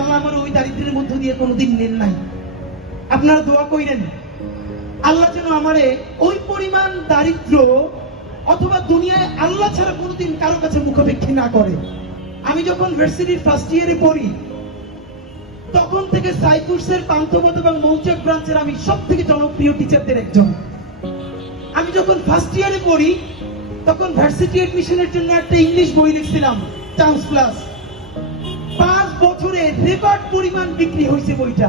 আল্লাহ আমার ওই দারিদ্রের মধ্য দিয়ে কোনোদিন নেন নাই। আপনারা দোয়া কইরেন আল্লাহ যেন আমারে ওই পরিমাণ দারিদ্র অথবা দুনিয়ায় আল্লাহ ছাড়া কোনোদিন কারো কাছে মুখাপেক্ষী না করে। আমি যখন ভার্সিটির ফার্স্ট ইয়ারে পড়ি তখন থেকে সাইপ্রাসের পান্থপথ এবং মৌচাক ব্রাঞ্চের আমি সব থেকে জনপ্রিয় টিচারদের একজন। আমি যখন ফার্স্ট ইয়ারে পড়ি তখন ভার্সিটি এডমিশনের জন্য একটা ইংলিশ বই লিখছিলাম, চান্স প্লাস। 5 বছরে রেকর্ড পরিমাণ বিক্রি হয়েছে বইটা।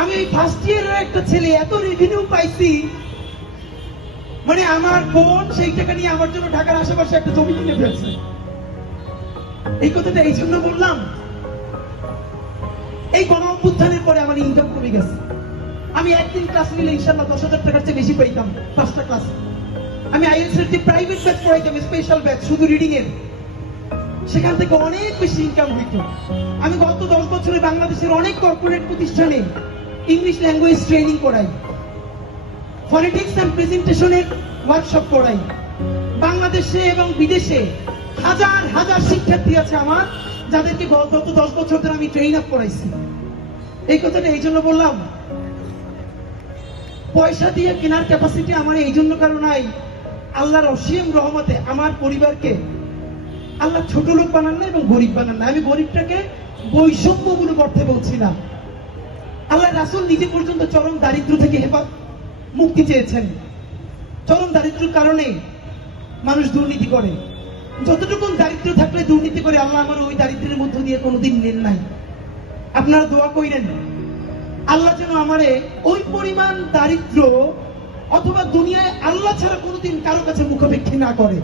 আমি এই ফার্স্ট ইয়ারের একটা ছেলে, এত রেভিনিউ পাইছি, মানে আমার বোন সেই টাকা নিয়ে আমার জন্য ঢাকার আশেপাশে একটা জমি কিনে ফেলছে। এই কথাটা এই জন্য বললাম, এই গণ অভ্যুত্থানের পরে আমার ইনকাম কমে গেছে। আমি একদিন ক্লাস নিলে ইনশাআল্লাহ 10,000 টাকার চেয়ে বেশি পাইতাম 5টা ক্লাস। আমি আইএলটিএস এর যে প্রাইভেট ব্যাচ পড়াইতাম, স্পেশাল ব্যাচ শুধু রিডিং এর, সেখান থেকে অনেক বেশি ইনকাম হইতো। আমি গত 10 বছরে বাংলাদেশের অনেক কর্পোরেট প্রতিষ্ঠানে ইংলিশ ল্যাঙ্গুয়েজ ট্রেনিং করাই, ফনেটিক্স এন্ড প্রেজেন্টেশনের ওয়ার্কশপ করাই। বাংলাদেশে এবং বিদেশে হাজার হাজার শিক্ষার্থী আছে আমার, যাদেরকে গত 10 বছর ধরে আমি ট্রেন আপ করাইছি। এই কথাটা এই জন্য বললাম, পয়সা দিয়ে কেনার ক্যাপাসিটি আমার এই জন্য কারণ নাই। আল্লাহর অসীম রহমতে আমার পরিবারকে আল্লাহ ছোট লোক বানান না এবং গরিব বানান না। আমি গরিবটাকে বৈষম্যমূলক অর্থে বলছি না। আল্লাহ রাসূল নিজে পর্যন্ত চরম দারিদ্র থেকে মুক্তি চেয়েছেন। চরম দারিদ্রের কারণে মানুষ দুর্নীতি করে। যতটুকু দারিদ্র থাকলে দুর্নীতি করে, আল্লাহ আমার ওই দারিদ্রের মধ্য দিয়ে কোনোদিন নেন নাই। আপনারা দোয়া কইরেন আল্লাহ যেন আমারে ওই পরিমাণ দারিদ্র অথবা দুনিয়ায় আল্লাহ ছাড়া কোনোদিন কারো কাছে মুখাপেক্ষী না করে।